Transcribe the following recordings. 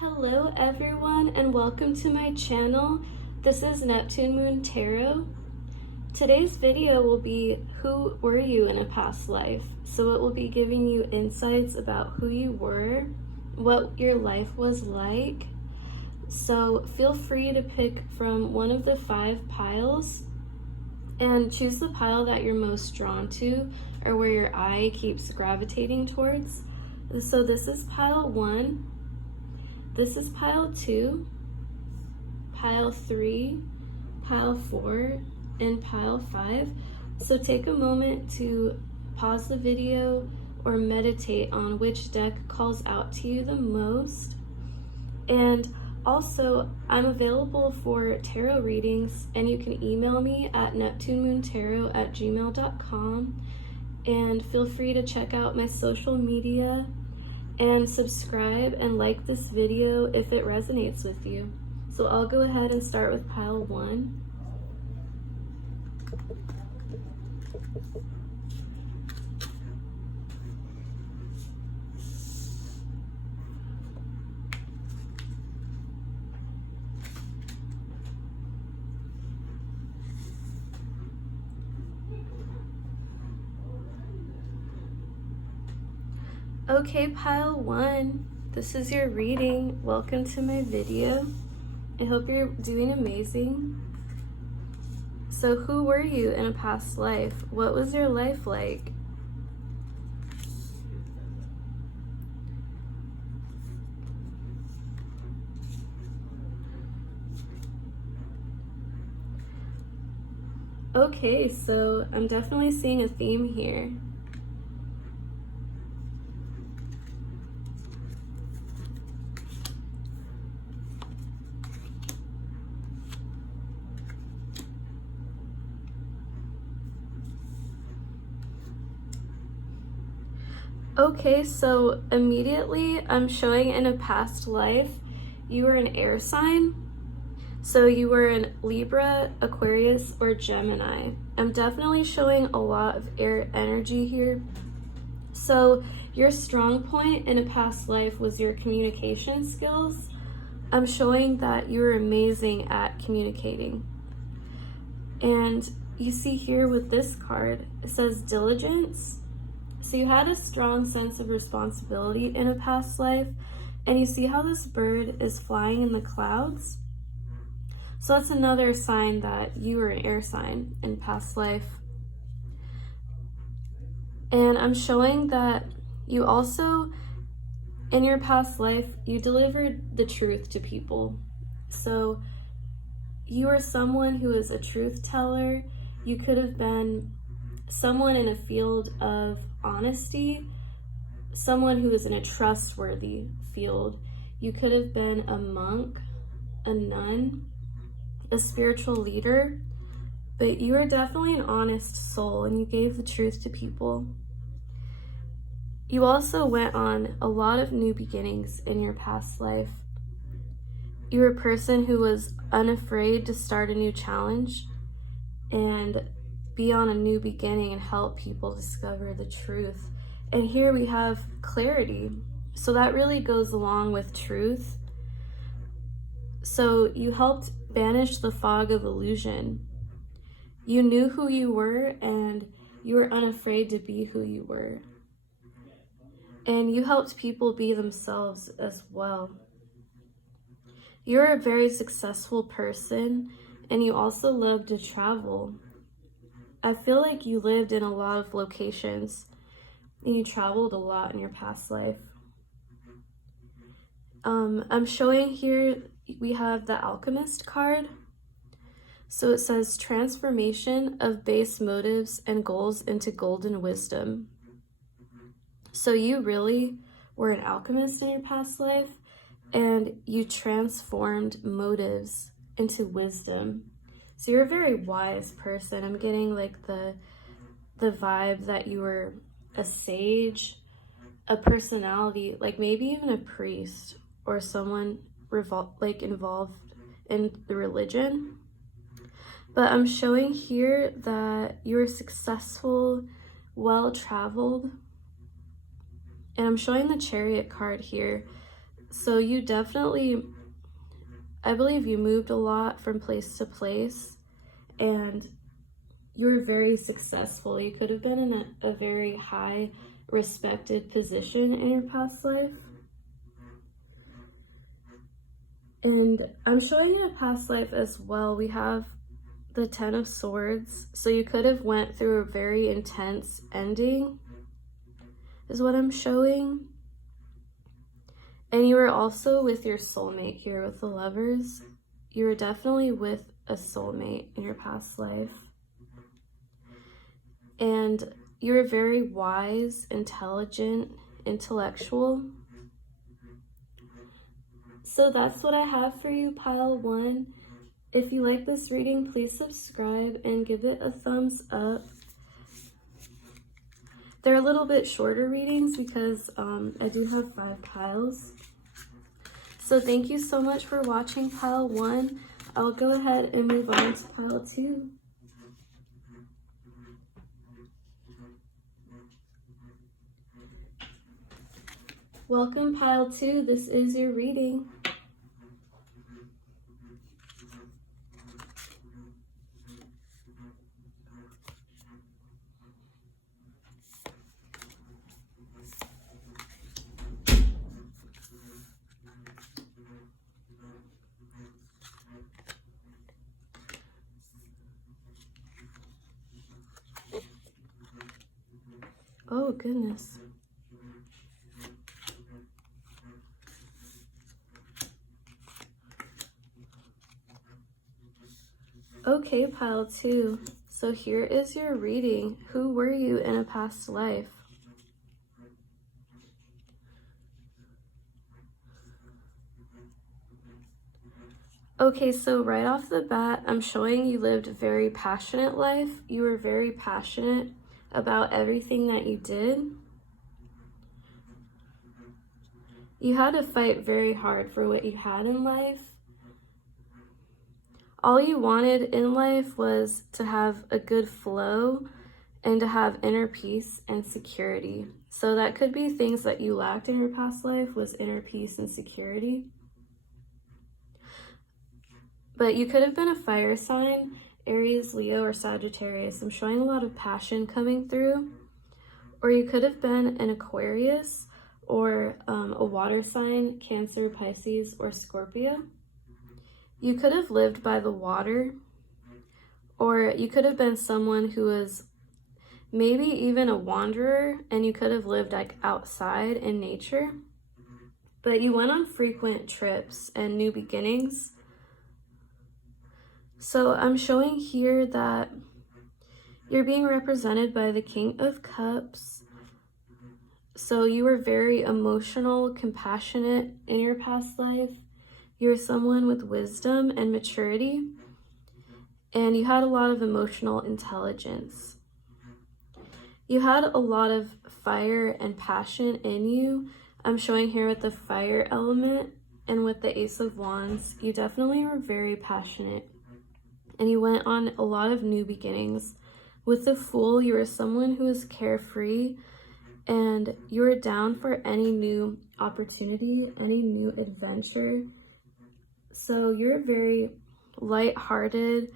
Hello everyone and welcome to my channel. This is neptunemoontarot. Today's video will be who were you in a past life. So it will be giving you insights about who you were, what your life was like. So feel free to pick from one of the 5 piles and choose the pile that you're most drawn to or where your eye keeps gravitating towards. So this is pile 1. This is pile 2, pile 3, pile 4, and pile 5. So take a moment to pause the video or meditate on which deck calls out to you the most. And also, I'm available for tarot readings, and you can email me at neptunemoontarot@gmail.com. And feel free to check out my social media and subscribe and like this video if it resonates with you. So I'll go ahead and start with pile 1. Okay, pile 1, this is your reading. Welcome to my video. I hope you're doing amazing. So who were you in a past life? What was your life like? Okay, so I'm definitely seeing a theme here. Okay, so immediately I'm showing in a past life, you were an air sign. So you were in Libra, Aquarius, or Gemini. I'm definitely showing a lot of air energy here. So your strong point in a past life was your communication skills. I'm showing that you were amazing at communicating. And you see here with this card, it says diligence. So you had a strong sense of responsibility in a past life, and you see how this bird is flying in the clouds? So that's another sign that you were an air sign in past life. And I'm showing that you also, in your past life, you delivered the truth to people. So you are someone who is a truth teller. You could have been someone in a field of honesty, someone who is in a trustworthy field. You could have been a monk, a nun, a spiritual leader, but you are definitely an honest soul and you gave the truth to people. You also went on a lot of new beginnings in your past life. You were a person who was unafraid to start a new challenge and be on a new beginning and help people discover the truth. And here we have clarity. So that really goes along with truth. So you helped banish the fog of illusion. You knew who you were and you were unafraid to be who you were. And you helped people be themselves as well. You're a very successful person and you also love to travel. I feel like you lived in a lot of locations and you traveled a lot in your past life. I'm showing here, we have the Alchemist card. So it says transformation of base motives and goals into golden wisdom. So you really were an alchemist in your past life and you transformed motives into wisdom. So you're a very wise person. I'm getting like the vibe that you were a sage, a personality, like maybe even a priest or someone involved in the religion. But I'm showing here that you were successful, well-traveled. And I'm showing the Chariot card here. So you definitely, I believe you moved a lot from place to place, and you were very successful. You could have been in a very high respected position in your past life. And I'm showing in a past life as well. We have the 10 of Swords. So you could have went through a very intense ending, is what I'm showing. And you were also with your soulmate here with the Lovers. You were definitely with a soulmate in your past life. And you were very wise, intelligent, intellectual. So that's what I have for you, pile 1. If you like this reading, please subscribe and give it a thumbs up. They're a little bit shorter readings because I do have 5 piles. So thank you so much for watching pile 1. I'll go ahead and move on to pile 2. Welcome, pile 2. This is your reading. Oh, goodness. Okay, pile 2. So here is your reading. Who were you in a past life? Okay, so right off the bat, I'm showing you lived a very passionate life. You were very passionate about everything that you did. You had to fight very hard for what you had in life. All you wanted in life was to have a good flow and to have inner peace and security. So that could be things that you lacked in your past life was inner peace and security. But you could have been a fire sign, Aries, Leo, or Sagittarius. I'm showing a lot of passion coming through. Or you could have been an Aquarius or a water sign, Cancer, Pisces, or Scorpio. You could have lived by the water, or you could have been someone who was maybe even a wanderer, and you could have lived like outside in nature. But you went on frequent trips and new beginnings. So I'm showing here that you're being represented by the King of Cups. So you were very emotional, compassionate in your past life. You were someone with wisdom and maturity, and you had a lot of emotional intelligence. You had a lot of fire and passion in you. I'm showing here with the fire element and with the Ace of Wands. You definitely were very passionate, and you went on a lot of new beginnings. With the Fool, you were someone who was carefree, and you were down for any new opportunity, any new adventure. So you're very lighthearted.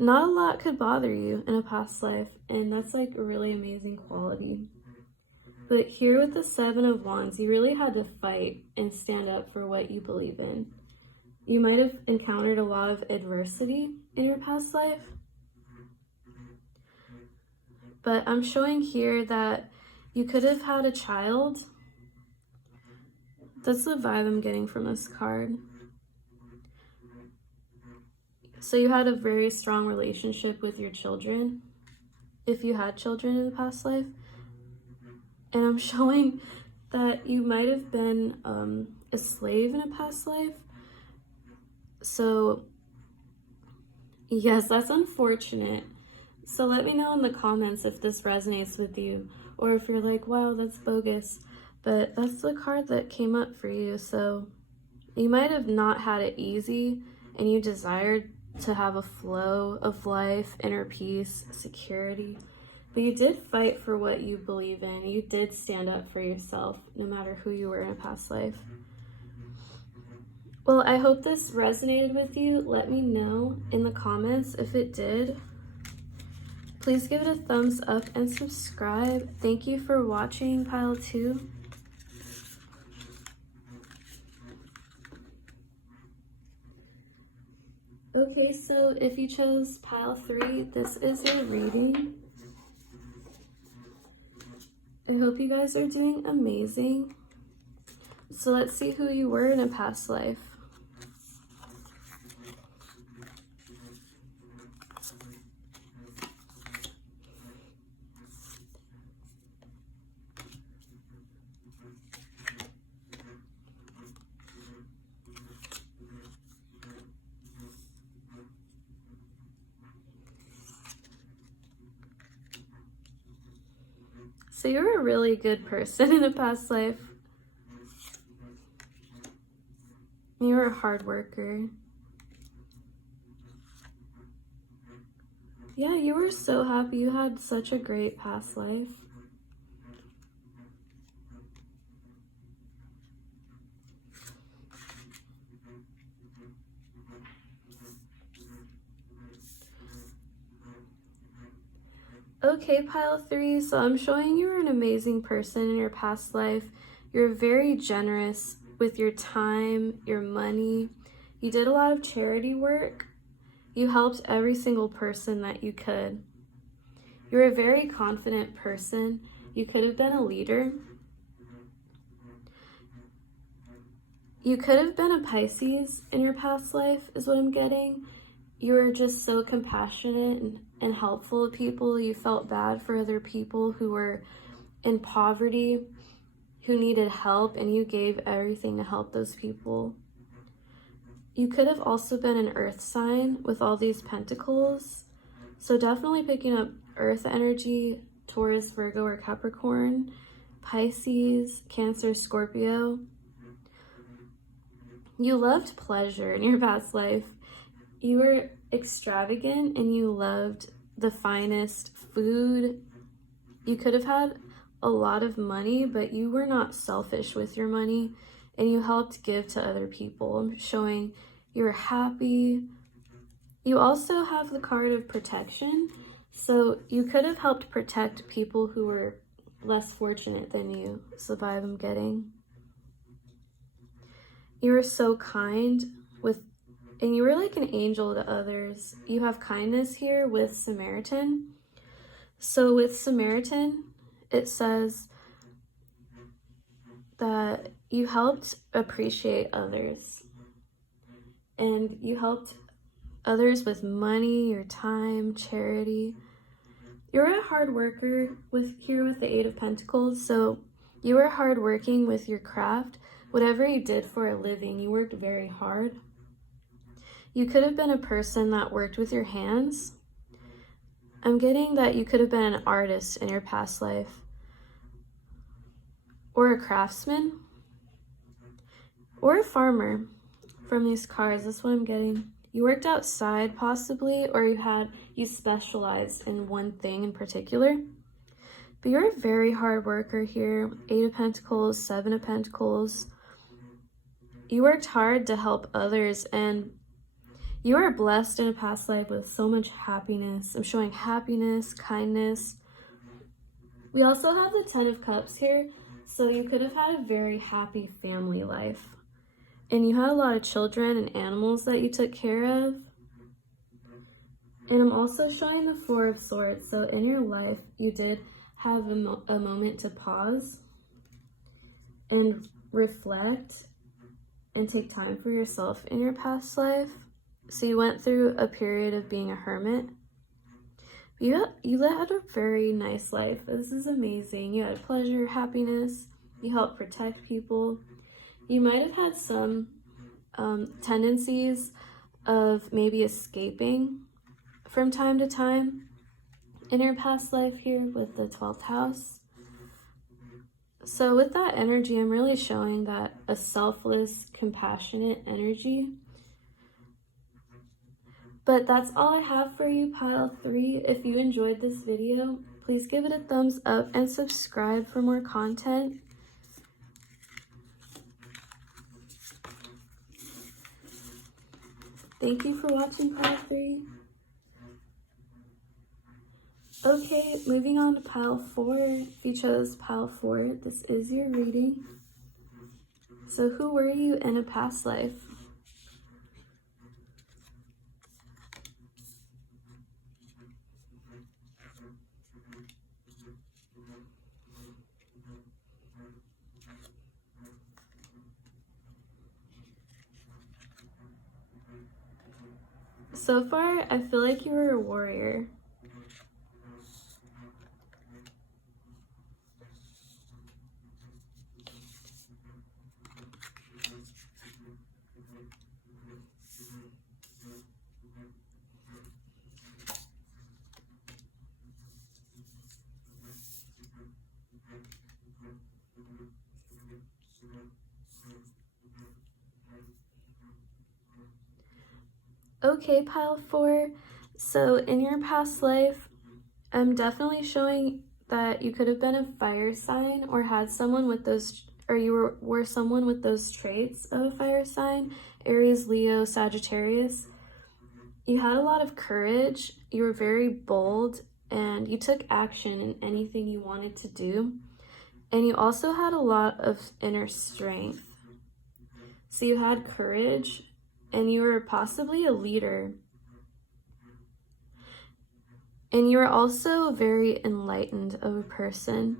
Not a lot could bother you in a past life, and that's like a really amazing quality. But here with the 7 of Wands, you really had to fight and stand up for what you believe in. You might have encountered a lot of adversity in your past life. But I'm showing here that you could have had a child. That's the vibe I'm getting from this card. So you had a very strong relationship with your children, if you had children in the past life. And I'm showing that you might have been a slave in a past life. So yes, that's unfortunate. So let me know in the comments if this resonates with you, or if you're like, wow, that's bogus. But that's the card that came up for you. So you might have not had it easy, and you desired to have a flow of life, inner peace, security. But you did fight for what you believe in. You did stand up for yourself, no matter who you were in a past life. Well, I hope this resonated with you. Let me know in the comments if it did. Please give it a thumbs up and subscribe. Thank you for watching Pile 2. Okay, so if you chose Pile 3, this is your reading. I hope you guys are doing amazing. So let's see who you were in a past life. So you were a really good person in a past life. You were a hard worker. Yeah, you were so happy. You had such a great past life. Okay, Pile 3, so I'm showing you were an amazing person in your past life. You're very generous with your time, your money. You did a lot of charity work. You helped every single person that you could. You're a very confident person. You could have been a leader. You could have been a Pisces in your past life, is what I'm getting. You were just so compassionate and helpful to people. You felt bad for other people who were in poverty, who needed help, and you gave everything to help those people. You could have also been an earth sign with all these pentacles. So definitely picking up earth energy, Taurus, Virgo, or Capricorn, Pisces, Cancer, Scorpio. You loved pleasure in your past life. You were extravagant and you loved the finest food. You could have had a lot of money, but you were not selfish with your money and you helped give to other people. I'm showing you were happy. You also have the card of protection. So you could have helped protect people who were less fortunate than you. It's the vibe I'm getting. You were so kind and you were like an angel to others. You have kindness here with Samaritan. So with Samaritan, it says that you helped appreciate others. And you helped others with money, your time, charity. You're a hard worker here with the Eight of Pentacles. So you were hardworking with your craft. Whatever you did for a living, you worked very hard. You could have been a person that worked with your hands. I'm getting that you could have been an artist in your past life. Or a craftsman. Or a farmer from these cards. That's what I'm getting. You worked outside possibly, or you specialized in one thing in particular. But you're a very hard worker here. Eight of Pentacles, Seven of Pentacles. You worked hard to help others, and you are blessed in a past life with so much happiness. I'm showing happiness, kindness. We also have the Ten of Cups here, so you could have had a very happy family life. And you had a lot of children and animals that you took care of. And I'm also showing the Four of Swords, so in your life, you did have a moment to pause and reflect and take time for yourself in your past life. So you went through a period of being a hermit. You had a very nice life. This is amazing. You had pleasure, happiness. You helped protect people. You might have had some tendencies of maybe escaping from time to time in your past life here with the 12th house. So with that energy, I'm really showing that a selfless, compassionate energy. But that's all I have for you, Pile 3. If you enjoyed this video, please give it a thumbs up and subscribe for more content. Thank you for watching pile 3. Okay, moving on to pile 4. If you chose pile 4, this is your reading. So who were you in a past life? So far, I feel like you were a warrior. Okay, pile 4. So in your past life, I'm definitely showing that you could have been a fire sign or had someone with those, or you were someone with those traits of a fire sign, Aries, Leo, Sagittarius. You had a lot of courage, you were very bold, and you took action in anything you wanted to do. And you also had a lot of inner strength. So you had courage, and you were possibly a leader. And you were also very enlightened of a person.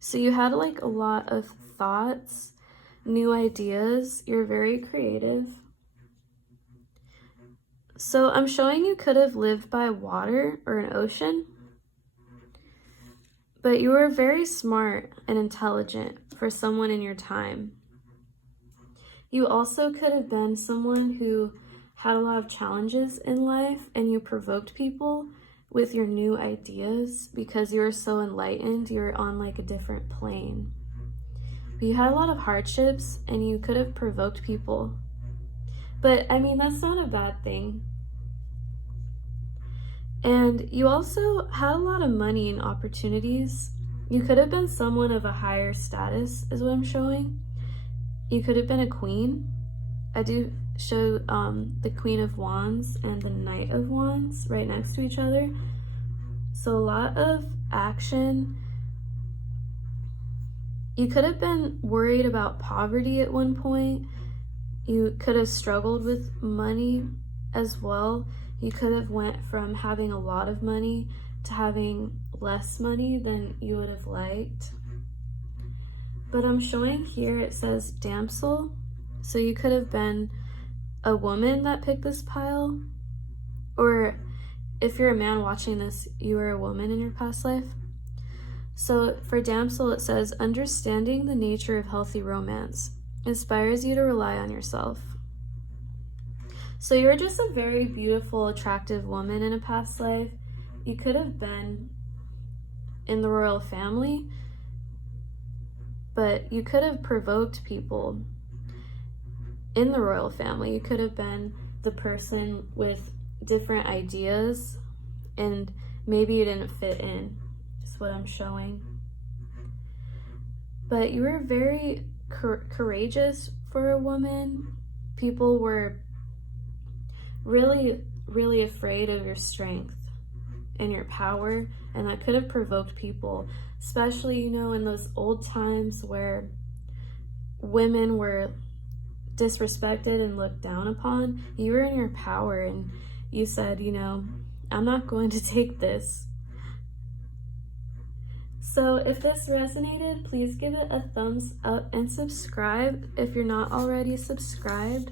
So you had like a lot of thoughts, new ideas. You're very creative. So I'm showing you could have lived by water or an ocean. But you were very smart and intelligent for someone in your time. You also could have been someone who had a lot of challenges in life and you provoked people with your new ideas because you were so enlightened, you were on like a different plane. But you had a lot of hardships and you could have provoked people. But I mean, that's not a bad thing. And you also had a lot of money and opportunities. You could have been someone of a higher status is what I'm showing. You could have been a queen. I do show the Queen of Wands and the Knight of Wands right next to each other. So a lot of action. You could have been worried about poverty at one point. You could have struggled with money as well. You could have went from having a lot of money to having less money than you would have liked. But I'm showing here it says damsel. So you could have been a woman that picked this pile. Or if you're a man watching this, you were a woman in your past life. So for damsel it says, understanding the nature of healthy romance inspires you to rely on yourself. So you're just a very beautiful, attractive woman in a past life. You could have been in the royal family, but you could have provoked people in the royal family. You could have been the person with different ideas and maybe you didn't fit in, is what I'm showing. But you were very courageous for a woman. People were really, really afraid of your strength and your power, and that could have provoked people, especially, you know, in those old times where women were disrespected and looked down upon. You were in your power and you said, you know, I'm not going to take this. So if this resonated, please give it a thumbs up and subscribe if you're not already subscribed.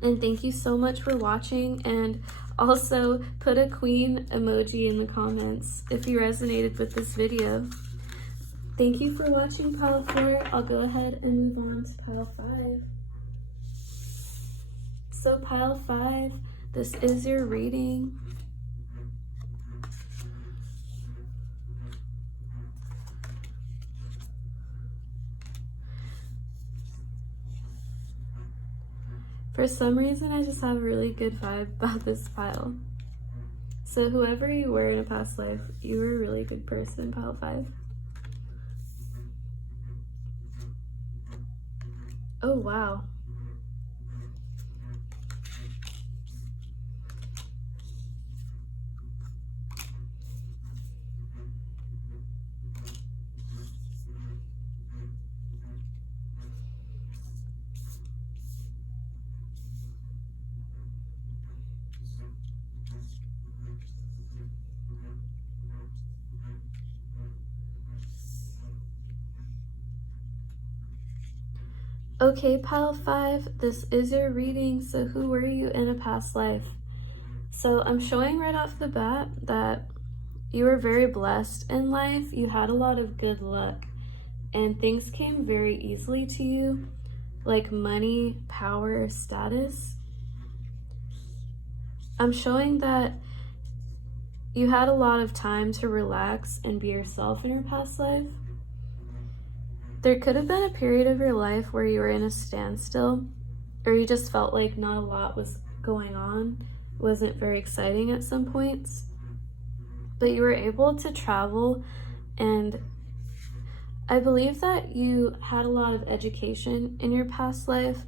And thank you so much for watching, and also put a queen emoji in the comments if you resonated with this video. Thank you for watching pile 4. I'll go ahead and move on to pile 5. So pile 5, this is your reading. For some reason, I just have a really good vibe about this pile. So whoever you were in a past life, you were a really good person, pile 5. Oh, wow. Okay, pile 5, this is your reading. So who were you in a past life? So I'm showing right off the bat that you were very blessed in life. You had a lot of good luck and things came very easily to you, like money, power, status. I'm showing that you had a lot of time to relax and be yourself in your past life. There could have been a period of your life where you were in a standstill, or you just felt like not a lot was going on, wasn't very exciting at some points, but you were able to travel, and I believe that you had a lot of education in your past life.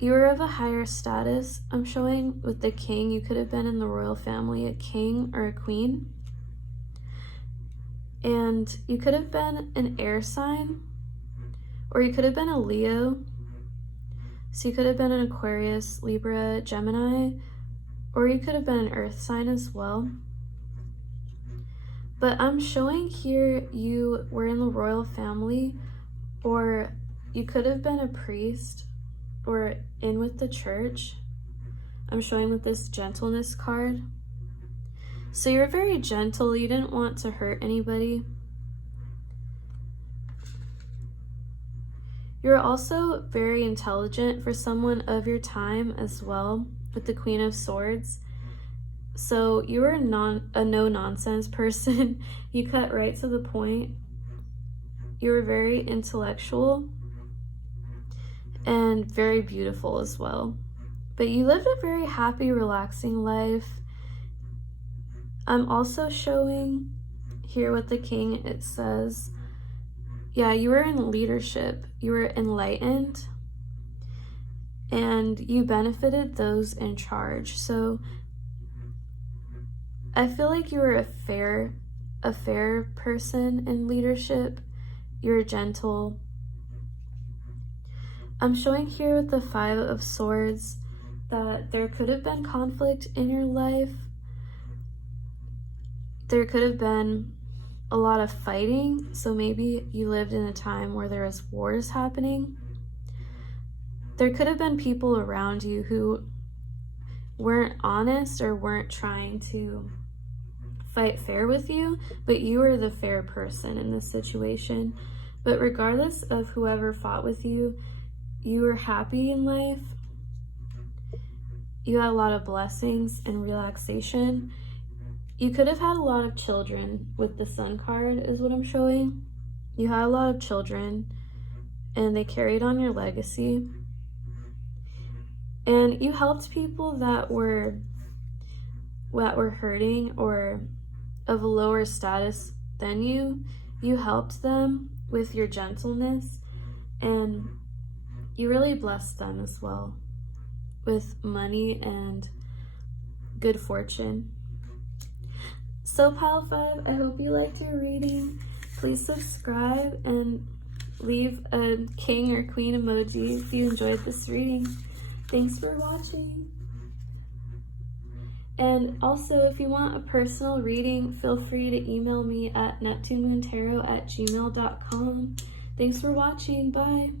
You were of a higher status. I'm showing with the king, you could have been in the royal family, a king or a queen. And you could have been an air sign, or you could have been a Leo. So you could have been an Aquarius, Libra, Gemini, or you could have been an earth sign as well. But I'm showing here you were in the royal family, or you could have been a priest or in with the church. I'm showing with this gentleness card. So you're very gentle, you didn't want to hurt anybody. You're also very intelligent for someone of your time as well, with the Queen of Swords. So you were a no-nonsense person. You cut right to the point. You were very intellectual and very beautiful as well. But you lived a very happy, relaxing life. I'm also showing here with the king, it says, yeah, you were in leadership. You were enlightened and you benefited those in charge. So I feel like you were a fair person in leadership. You're gentle. I'm showing here with the 5 of Swords that there could have been conflict in your life. There could have been a lot of fighting, so maybe you lived in a time where there was wars happening. There could have been people around you who weren't honest or weren't trying to fight fair with you, but you were the fair person in this situation. But regardless of whoever fought with you, you were happy in life. You had a lot of blessings and relaxation. You could have had a lot of children with the Sun card is what I'm showing. You had a lot of children and they carried on your legacy. And you helped people that were hurting or of a lower status than you. You helped them with your gentleness and you really blessed them as well with money and good fortune. So pile 5, I hope you liked your reading. Please subscribe and leave a king or queen emoji if you enjoyed this reading. Thanks for watching. And also, if you want a personal reading, feel free to email me at neptunemoontarot@gmail.com. Thanks for watching. Bye.